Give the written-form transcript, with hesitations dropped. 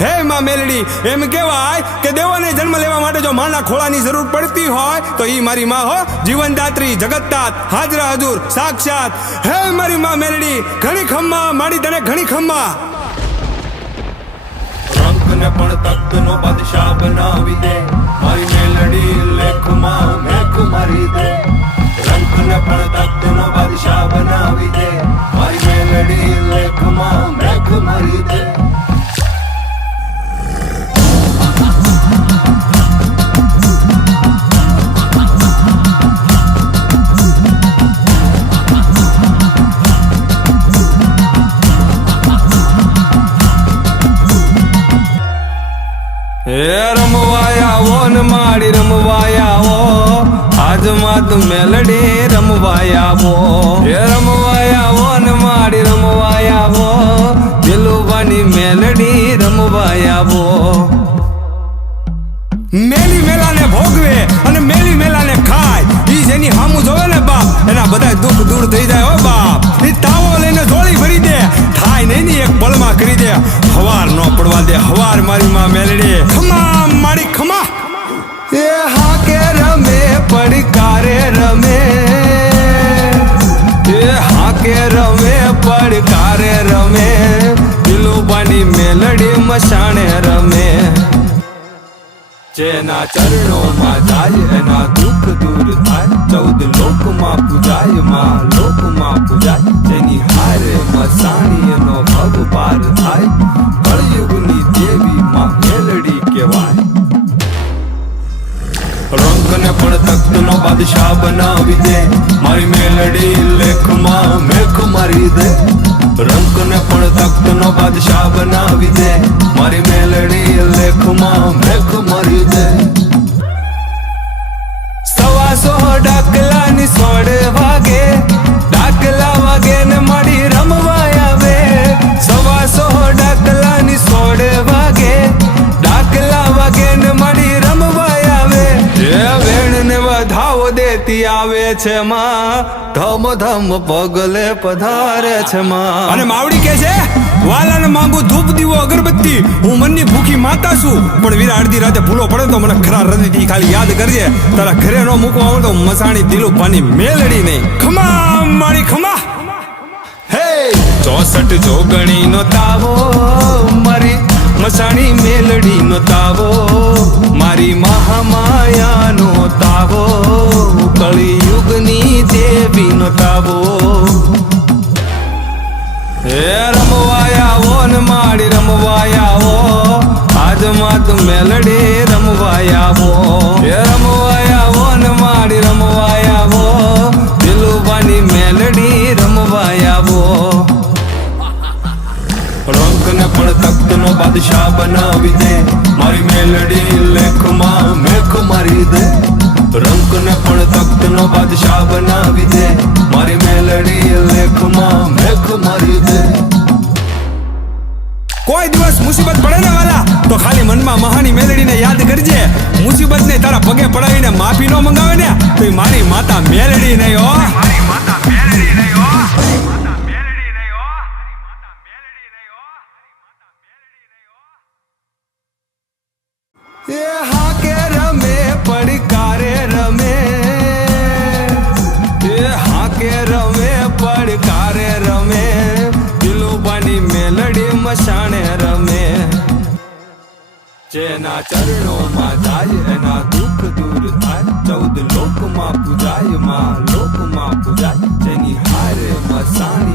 હે માં મેલડી, એમ કહેવાય કે દેવોને જન્મ લેવા માટે જો માના ખોળાની જરૂર પડતી હોય તો ઈ મારી માં હો, જીવનદાત્રી, જગતદાત, હાજરા હજુર, સાક્ષાત. હે મારી માં મેલડી, ઘણી ખમ્મા માડી તને ઘણી ખમ્મા. રંકને પણ તખ્તનો બાદશાહ બનાવી દે, મારી મેલડી લેખમાં મેખ મારી દે. રંકને પણ તખ્તનો બાદશાહ બનાવી દે, મારી મેલડી લેખમાં મેખ મારી દે. હે રમવાયા ઓ ને માડી રમવાયા ઓ, આજ માં તું મેલડી રમવાયા ઓ. હે રમવાયા ઓ ને માડી રમવાયા ઓ, દિલુબાની મેલડી રમવાયા ઓ. મેલી મેલાને ભોગવે અને મેલી મેલાને ખાય, ઈ જેની હામું જોવે ને બાપ, એના બધા દુઃખ દૂર થઈ જાય હો બાપ. ઈ તાવો લઈને ઝોળી ભરી દે, થાય નહીં ની એક પળમાં કરી દે. હવાર નો પડવા દે હવાર મારી માં મેલડી. ખમા મારી ખમા. એ હા કે રમે પડકારે રમે, એ હા કે રમે પડકારે રમે, દિલુબાની મેલડી મસાણે રમે. જેના ચરણોમાં જાય એના દુઃખ દૂર થાય, 14 લોકમાં પૂજાય માં લોકમાં પૂજાય. જેની હારે મસાણી એનો ભગ પાર થાય, કળયુગની દેવી માં મેલડી કહેવાય. રંકને પણ તખ્તનો બાદશાહ બનાવી દે, મારી મેલડી લેખમાં મેખ મારી દે. રંકને પણ તખ્તનો બાદશાહ બનાવી દે, મારી મેલડી લેખમાં મેખ મારી દે. 125 ડાકલાની 16 વાગે, ડાકલા વાગે ને માડી રમવા આવે. 125 ડાકલાની 16 વાગે, ડાકલા વાગે ને માડી રમવા આવે. એ વેણ ને વધાવો દેતી આવે છે માં, ધમ ધમ પગલે પધારે છે માં. અને માવડી કે છે, વાલાને માંગુ ધૂપ દીવો અગરબત્તી, હું મનની ભૂખી માતા છું, પણ વીરા અડધી રાતે ભૂલો પડે તો મને ખરા હૃદયથી ખાલી યાદ કરજે. તારા ઘરે નો મૂકવા આવે તો મસાણી દિલુબાની મેલડી નહીં. ખમા મારી ખમા. હે 64 જોગણી નો તાવો, મારી મસાણી મેલડી નો તાવો, મારી મહામાયા નો તાવો, કળિયુગની દેવી નો તાવો. હે રમવાયા ઓ ને માડી રમવાયા ઓ, આજ માં તું મેલડી રમવાયા ઓ. હે રમવાયા ઓ ને માડી રમવાયા ઓ, દિલુબાની મેલડી રમવાયા ઓ. રંકને પણ તખ્તનો બાદશાહ બનાવી દે, મારી મેલડી લેખમાં મેખ મારી દે. રંકને પણ તખ્તનો બાદશાહ બનાવી દે, મારી મેલડી લેખમાં મેખ મારી દે. કોઈ દિવસ મુસીબત પડે ને વાલા તો ખાલી મનમાં મહાની મેલડીને યાદ કરજે. મુસીબત ને તારા પગે પડાવીને માફી નો મંગાવે ને તો ઈ મારી માતા મેલડી નહીં હો. મારી માતા મેલડી નહીં હો. એ હા કે રમે પડકારે રમે, એ હા કે રમે પડકારે રમે, દિલુબાની મેલડી મસાણે રમે. જેના ચરણોમાં જાય એના દુઃખ દૂર થાય, 14 લોકમાં પૂજાય માં લોકમાં પૂજાય. જેની હારે મસાણી